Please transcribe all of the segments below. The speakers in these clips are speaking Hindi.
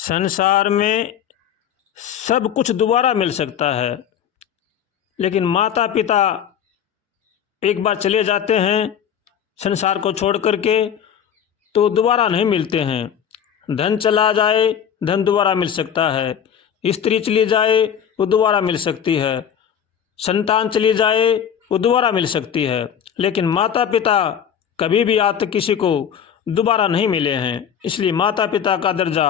संसार में सब कुछ दोबारा मिल सकता है, लेकिन माता पिता एक बार चले जाते हैं संसार को छोड़ करके तो दोबारा नहीं मिलते हैं। धन चला जाए, धन दोबारा मिल सकता है। स्त्री चली जाए वो दोबारा मिल सकती है। संतान चली जाए वो दोबारा मिल सकती है, लेकिन माता पिता कभी भी आज तक किसी को दोबारा नहीं मिले हैं। इसलिए माता पिता का दर्जा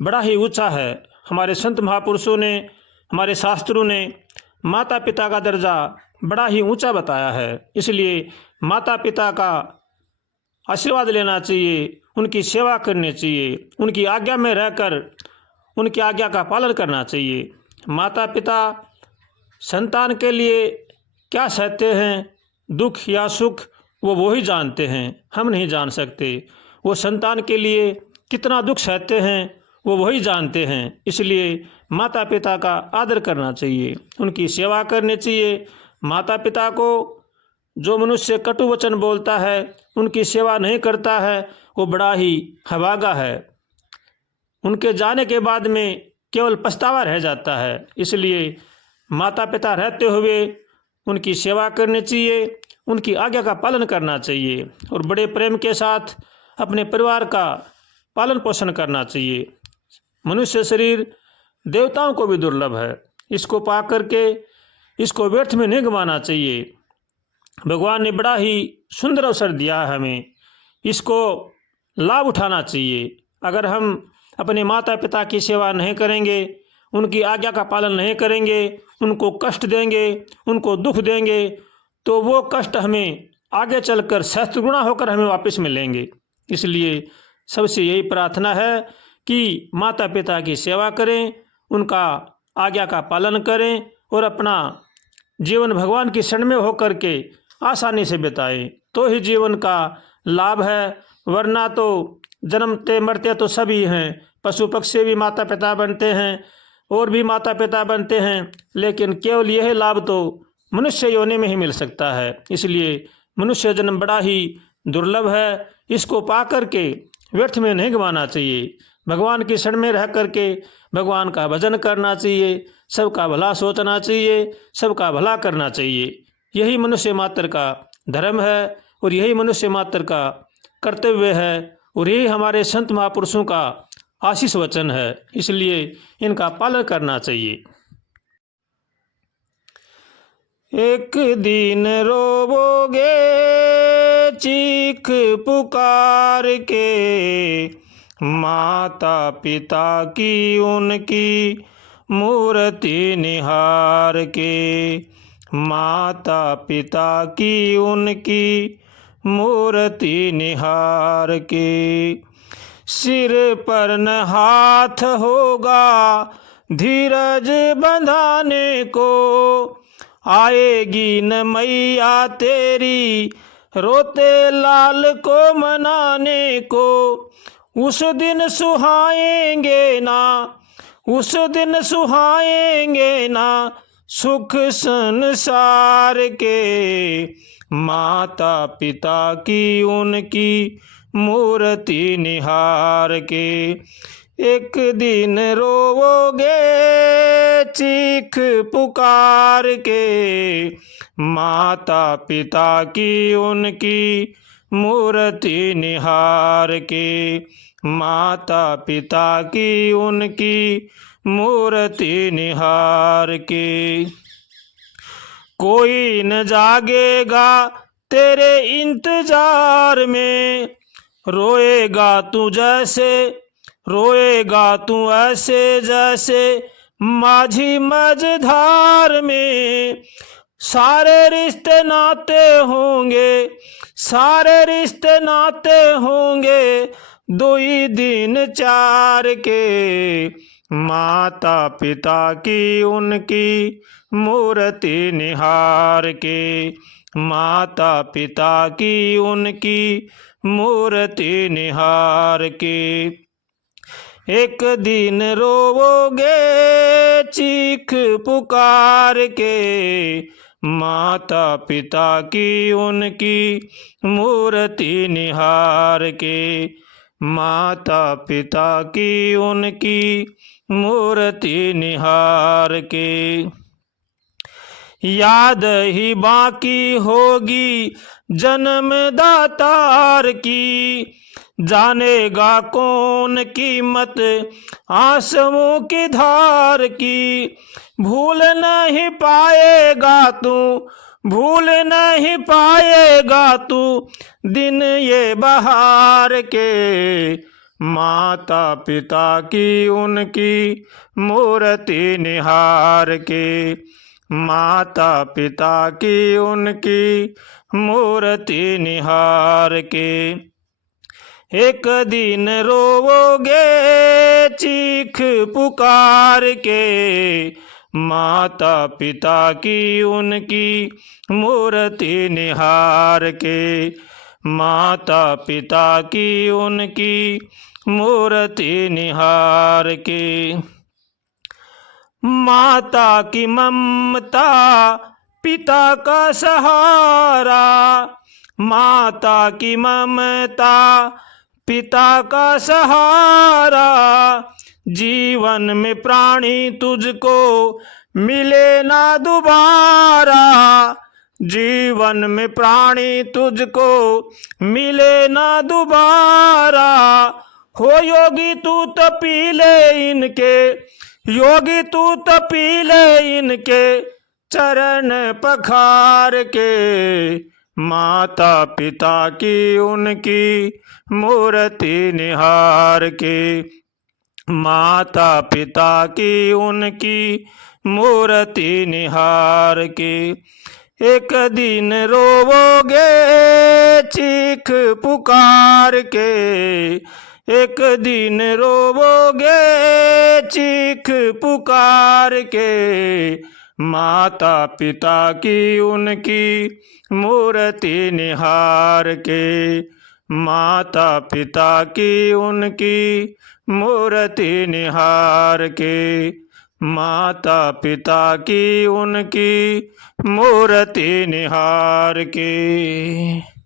बड़ा ही ऊंचा है। हमारे संत महापुरुषों ने, हमारे शास्त्रों ने माता पिता का दर्जा बड़ा ही ऊंचा बताया है। इसलिए माता पिता का आशीर्वाद लेना चाहिए, उनकी सेवा करनी चाहिए, उनकी आज्ञा में रहकर उनकी आज्ञा का पालन करना चाहिए। माता पिता संतान के लिए क्या सहते हैं, दुख या सुख, वो ही जानते हैं, हम नहीं जान सकते। वो संतान के लिए कितना दुख सहते हैं वो वही जानते हैं। इसलिए माता पिता का आदर करना चाहिए, उनकी सेवा करनी चाहिए। माता पिता को जो मनुष्य कटु वचन बोलता है, उनकी सेवा नहीं करता है, वो बड़ा ही अभागा है। उनके जाने के बाद में केवल पछतावा रह जाता है। इसलिए माता पिता रहते हुए उनकी सेवा करनी चाहिए, उनकी आज्ञा का पालन करना चाहिए और बड़े प्रेम के साथ अपने परिवार का पालन पोषण करना चाहिए। मनुष्य शरीर देवताओं को भी दुर्लभ है, इसको पा करके इसको व्यर्थ में नहीं गंवाना चाहिए। भगवान ने बड़ा ही सुंदर अवसर दिया है हमें, इसको लाभ उठाना चाहिए। अगर हम अपने माता पिता की सेवा नहीं करेंगे, उनकी आज्ञा का पालन नहीं करेंगे, उनको कष्ट देंगे, उनको दुख देंगे, तो वो कष्ट हमें आगे चलकर सहस्त्र होकर हमें वापस मिलेंगे। इसलिए सबसे यही प्रार्थना है कि माता पिता की सेवा करें, उनका आज्ञा का पालन करें और अपना जीवन भगवान की शरण में होकर के आसानी से बिताएं, तो ही जीवन का लाभ है। वरना तो जन्मते मरते तो सभी हैं, पशु पक्षी भी माता पिता बनते हैं और भी माता पिता बनते हैं, लेकिन केवल यह लाभ तो मनुष्य योनि में ही मिल सकता है। इसलिए मनुष्य जन्म बड़ा ही दुर्लभ है, इसको पा करके व्यर्थ में नहीं गंवाना चाहिए। भगवान की शरण में रह करके भगवान का भजन करना चाहिए, सबका भला सोचना चाहिए, सबका भला करना चाहिए। यही मनुष्य मात्र का धर्म है और यही मनुष्य मात्र का कर्तव्य है और यही हमारे संत महापुरुषों का आशीष वचन है। इसलिए इनका पालन करना चाहिए। एक दिन रोवोगे चीख पुकार के, माता पिता की उनकी मूर्ति निहार के, माता पिता की उनकी मूर्ति निहार के। सिर पर न हाथ होगा धीरज बंधाने को, आएगी न मैया तेरी रोते लाल को मनाने को। उस दिन सुहाएंगे ना, उस दिन सुहाएंगे ना सुख संसार के, माता पिता की उनकी मूर्ति निहार के। एक दिन रोवोगे चीख पुकार के, माता पिता की उनकी मूर्ति निहार के, माता पिता की उनकी मूर्ति निहार के। कोई न जागेगा तेरे इंतजार में, रोएगा तू जैसे, रोएगा तू ऐसे जैसे माझी मझधार में। सारे रिश्ते नाते होंगे, सारे रिश्ते नाते होंगे दो ही दिन चार के, माता पिता की उनकी मूर्ति निहार के, माता पिता की उनकी मूर्ति निहार के। एक दिन रोवोगे चीख पुकार के, माता पिता की उनकी मूर्ति निहार के, माता पिता की उनकी मूर्ति निहार के। याद ही बाकी होगी जन्मदातार की, जानेगा कौन कीमत आंसुओं की धार की। भूल नहीं पाएगा तू, भूल नहीं पाएगा तू दिन ये बहार के। माता पिता की उनकी मूर्ति निहार के, माता पिता की उनकी मूर्ति निहार के। एक दिन रोवोगे चीख पुकार के, माता पिता की उनकी मूर्ति निहार के, माता पिता की उनकी मूर्ति निहार के। माता की ममता पिता का सहारा, माता की ममता पिता का सहारा। जीवन में प्राणी तुझको मिले ना दोबारा, जीवन में प्राणी तुझको मिले ना दोबारा। हो योगी तू तो पी ले इनके, योगी तू तो पी ले इनके चरण पखार के। माता पिता की उनकी मूर्ति निहार के, माता पिता की उनकी मूर्ति निहार के। एक दिन रोवोगे चीख पुकार के, एक दिन रोवोगे चीख पुकार के। माता पिता की उनकी मूर्ति निहार के, माता पिता की उनकी मूर्ति निहार के, माता पिता की उनकी मूर्ति निहार के।